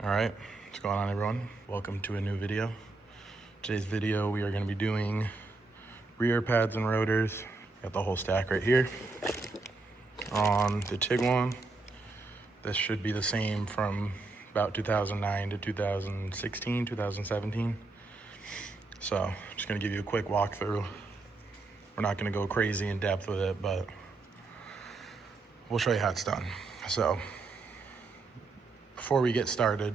All right, what's going on, everyone? Welcome to a new video. Today's video, we are going to be doing rear pads and rotors. Got the whole stack right here on the Tiguan. This should be the same from about 2009 to 2016, 2017. So I'm just going to give you a quick walkthrough. We're not going to go crazy in depth with it, but we'll show you how it's done. So before we get started,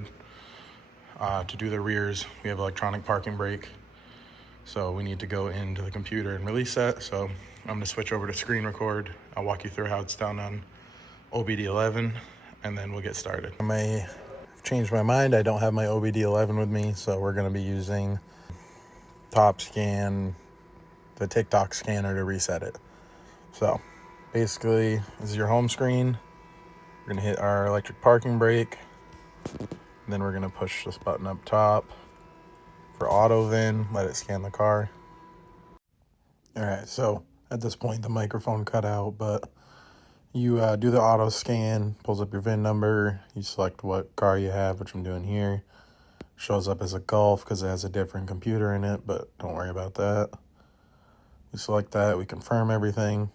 to do the rears, we have electronic parking brake. So we need to go into the computer and release that. So I'm gonna switch over to screen record. I'll walk you through how it's done on OBD11, and then we'll get started. I may have changed my mind. I don't have my OBD11 with me, so we're gonna be using Top Scan, the TikTok scanner, to reset it. So basically, this is your home screen. We're gonna hit our electric parking brake. Then we're gonna push this button up top for auto VIN, let it scan the car. All right, so at this point the microphone cut out, but you do the auto scan, pulls up your VIN number, you select what car you have, which I'm doing here. Shows up as a Golf because it has a different computer in it, but don't worry about that. We select that, we confirm everything.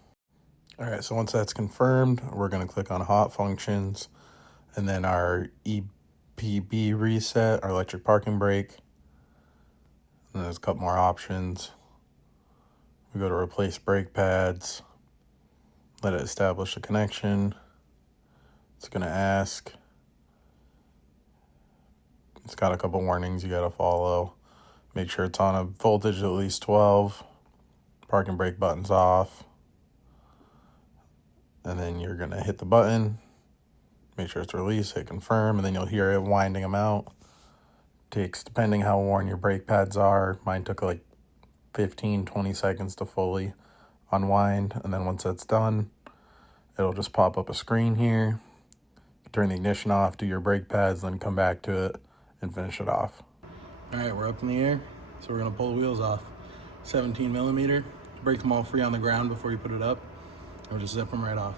All right, so once that's confirmed, we're gonna click on Hot Functions, and then our EPB reset, our electric parking brake. And there's a couple more options. We go to replace brake pads, let it establish a connection. It's gonna ask. It's got a couple warnings you gotta follow. Make sure it's on a voltage at least 12. Parking brake button's off. And then you're gonna hit the button. Make sure it's released, hit confirm, and then you'll hear it winding them out. Takes, depending how worn your brake pads are, mine took like 15-20 seconds to fully unwind, and then once that's done, it'll just pop up a screen here. Turn the ignition off, do your brake pads, then come back to it and finish it off. All right, we're up in the air, so we're gonna pull the wheels off. 17 millimeter, break them all free on the ground before you put it up, or just zip them right off.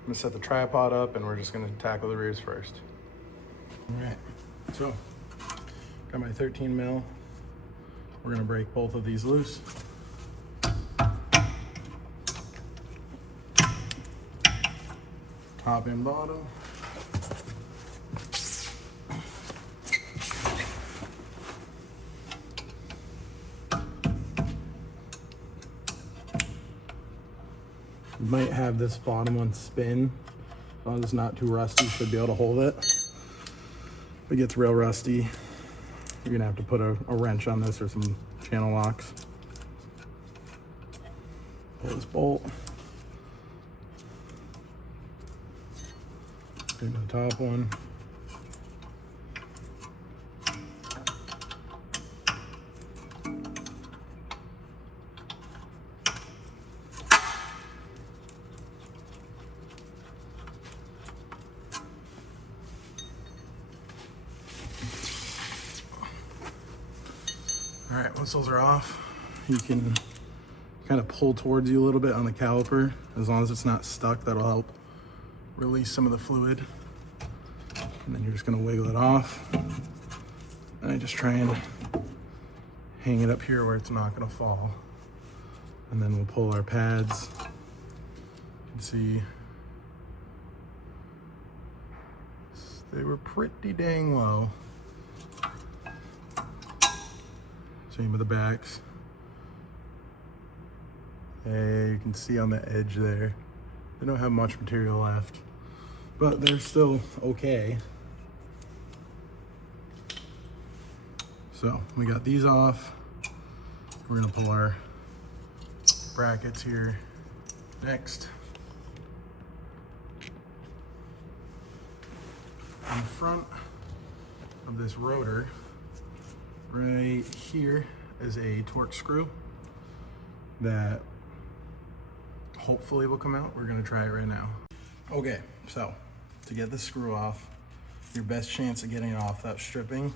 I'm gonna set the tripod up and we're just gonna tackle the rears first. All right, so got my 13 mil. We're gonna break both of these loose. Top and bottom. You might have this bottom one spin. As long as it's not too rusty, you should be able to hold it. If it gets real rusty, you're gonna have to put a wrench on this or some channel locks. Pull this bolt. Into the top one. All right, once those are off, you can kind of pull towards you a little bit on the caliper. As long as it's not stuck, that'll help release some of the fluid. And then you're just gonna wiggle it off. And I just try and hang it up here where it's not gonna fall. And then we'll pull our pads. You can see they were pretty dang low. Same with the backs. Hey, you can see on the edge there, they don't have much material left, but they're still okay. So we got these off. We're gonna pull our brackets here next. On the front of this rotor, right here is a torque screw that hopefully will come out. We're gonna try it right now. Okay, so to get the screw off, your best chance of getting it off without stripping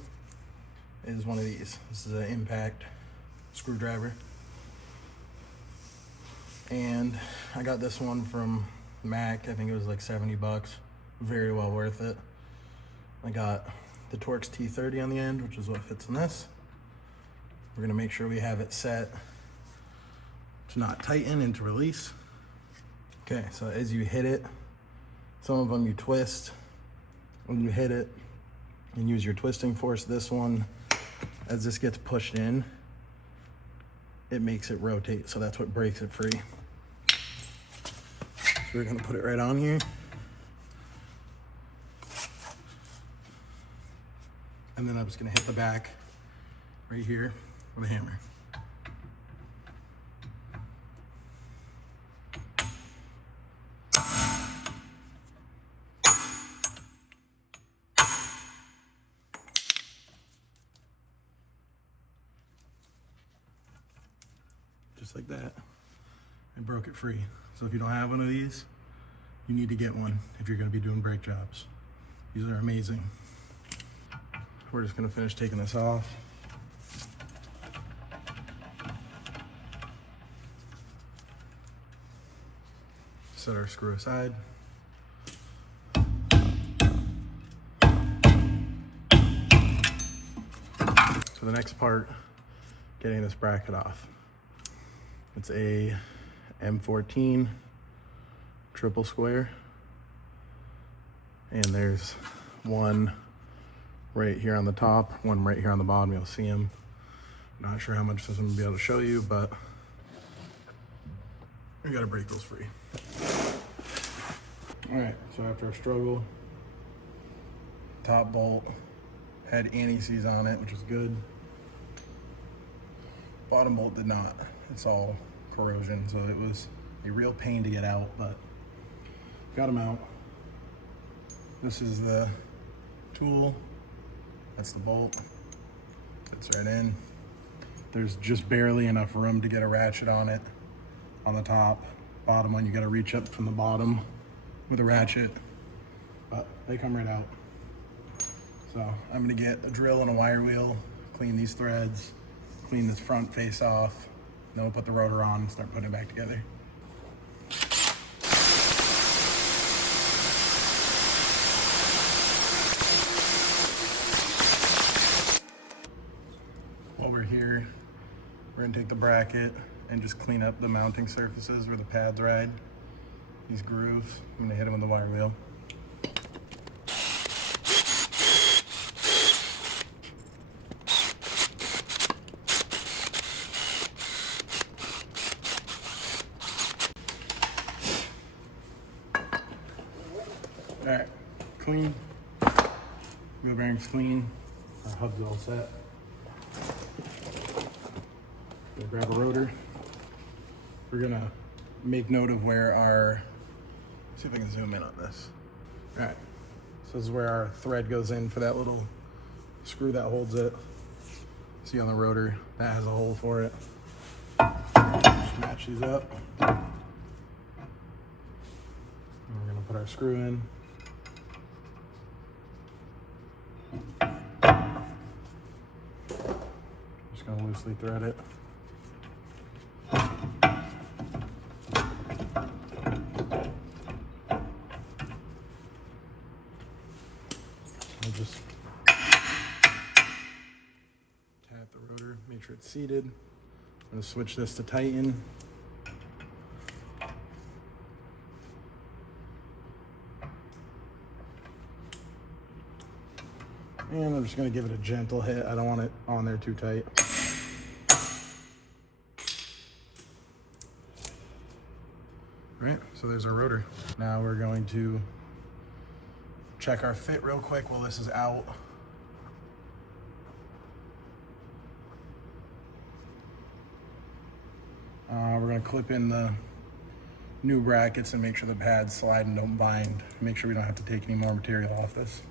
is one of these. This is an impact screwdriver. And I got this one from Mac. I think it was like 70 bucks. Very well worth it. I got the Torx T30 on the end, which is what fits in this. We're gonna make sure we have it set to not tighten and to release. Okay, so as you hit it, some of them you twist. When you hit it and use your twisting force, this one, as this gets pushed in, it makes it rotate, so that's what breaks it free. So we're gonna put it right on here. And then I'm just gonna hit the back right here with a hammer. Just like that, I broke it free. So if you don't have one of these, you need to get one if you're gonna be doing brake jobs. These are amazing. We're just gonna finish taking this off. Set our screw aside. So the next part, getting this bracket off. It's a M14 triple square. And there's one right here on the top, one right here on the bottom. You'll see them. Not sure how much this one will be able to show you, but we gotta break those free. All right, so after a struggle, top bolt had anti-seize on it, which is good. Bottom bolt did not. It's all corrosion, so it was a real pain to get out, but got them out. This is the tool. That's the bolt. Fits right in. There's just barely enough room to get a ratchet on it. On the top, bottom one, you gotta reach up from the bottom with a ratchet, but they come right out. So I'm gonna get a drill and a wire wheel, clean these threads, clean this front face off, then we'll put the rotor on and start putting it back together. Over here, we're gonna take the bracket and just clean up the mounting surfaces where the pads ride. These grooves, I'm gonna hit them with the wire wheel. All right, clean. Wheel bearings clean. Our hub's all set. We'll grab a rotor. We're gonna make note of where our, see if I can zoom in on this. All right, so this is where our thread goes in for that little screw that holds it. See on the rotor, that has a hole for it. Just match these up. And we're gonna put our screw in. Just gonna loosely thread it. I'll just tap the rotor, make sure it's seated. I'm gonna switch this to Tighten. And I'm just gonna give it a gentle hit. I don't want it on there too tight. All right, so there's our rotor. Now we're going to check our fit real quick while this is out. We're gonna clip in the new brackets and make sure the pads slide and don't bind. Make sure we don't have to take any more material off this.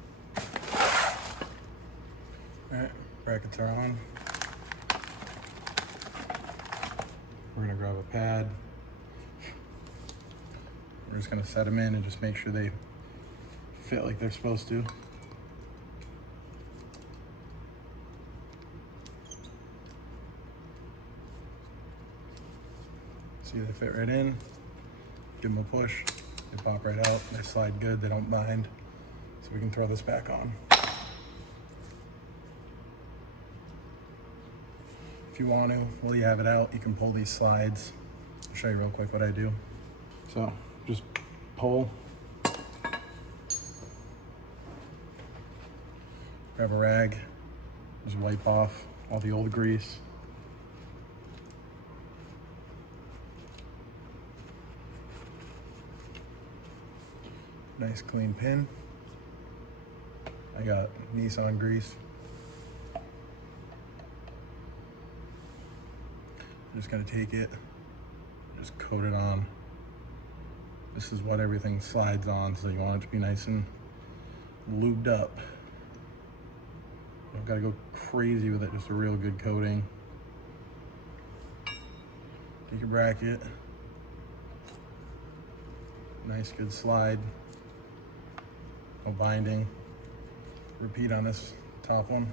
All right, brackets are on. We're gonna grab a pad. We're just gonna set them in and just make sure they fit like they're supposed to. See, they fit right in. Give them a push. They pop right out. They slide good. They don't bind. So we can throw this back on. If you want to, while you have it out, you can pull these slides. I'll show you real quick what I do. So just pull. Grab a rag. Just wipe off all the old grease. Nice clean pin. I got Nissan grease. I'm just gonna take it, just coat it on. This is what everything slides on, so you want it to be nice and lubed up. You don't gotta go crazy with it, just a real good coating. Take your bracket. Nice good slide. No binding. Repeat on this top one.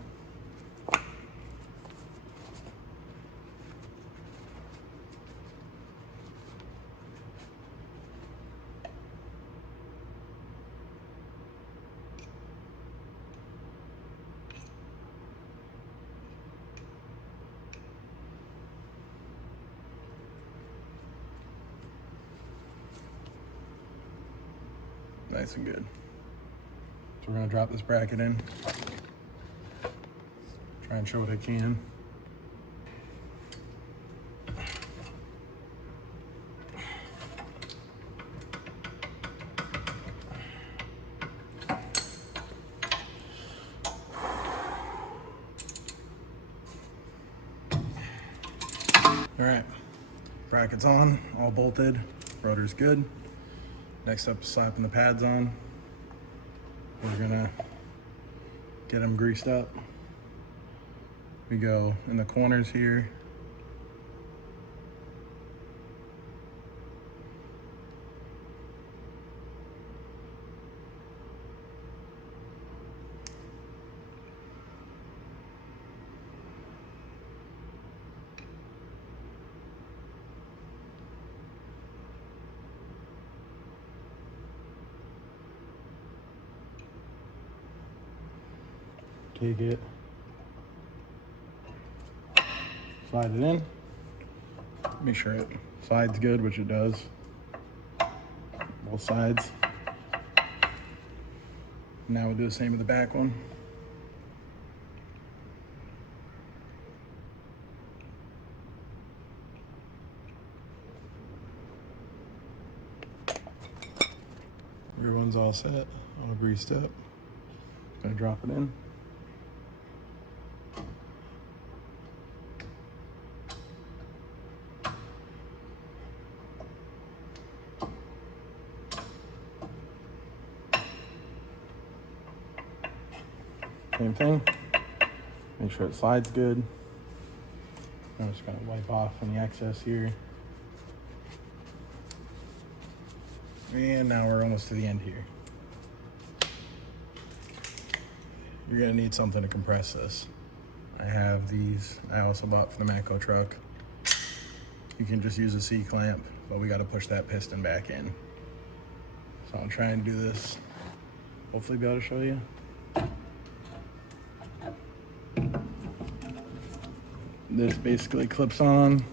Nice and good. So we're gonna drop this bracket in. Try and show what I can. All right, brackets on, all bolted, rotor's good. Next up is slapping the pads on. We're gonna get them greased up. We go in the corners here. Take it, slide it in, make sure it slides good, which it does, both sides. Now we'll do the same with the back one. Rear one's all set, all greased up. Gonna drop it in. Same thing, make sure it slides good. I'm just gonna wipe off any excess here. And now we're almost to the end here. You're gonna need something to compress this. I have these, I also bought for the Matco truck. You can just use a C-clamp, but we gotta push that piston back in. So I'll try and do this, hopefully be able to show you. This basically clips on,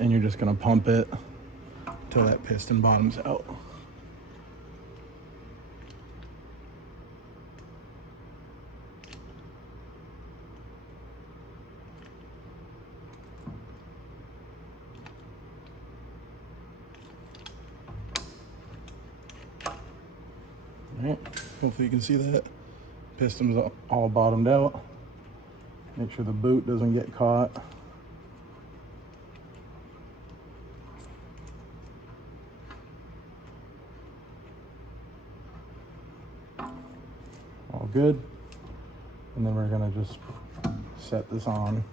and you're just gonna pump it till that piston bottoms out. All right, hopefully you can see that. Piston's all bottomed out. Make sure the boot doesn't get caught. All good. And then we're gonna just set this on.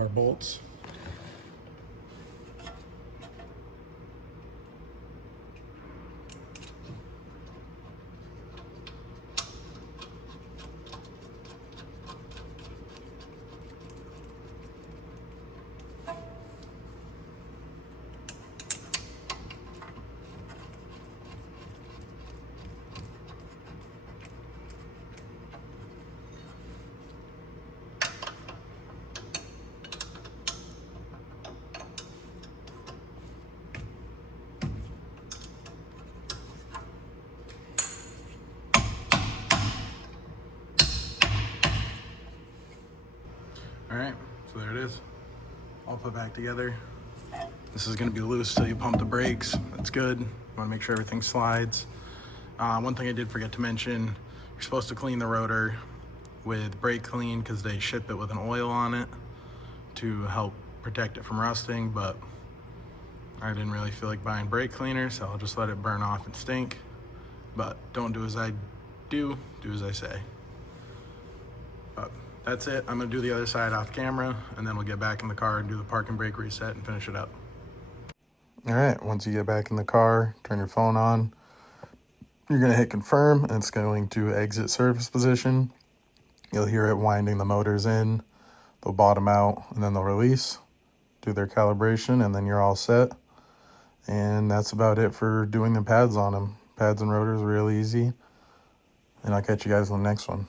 our bolts. All right, so there it is, all put back together. This is gonna be loose till you pump the brakes. That's good. You wanna make sure everything slides. One thing I did forget to mention, you're supposed to clean the rotor with brake clean because they ship it with an oil on it to help protect it from rusting, but I didn't really feel like buying brake cleaner, so I'll just let it burn off and stink. But don't do as I do as I say. But that's it. I'm gonna do the other side off camera, and then we'll get back in the car and do the park and brake reset and finish it up. All right, once you get back in the car, turn your phone on. You're gonna hit confirm, and it's going to exit service position. You'll hear it winding the motors in. They'll bottom out, and then they'll release, do their calibration, and then you're all set. And that's about it for doing the pads on them. Pads and rotors, real easy. And I'll catch you guys in the next one.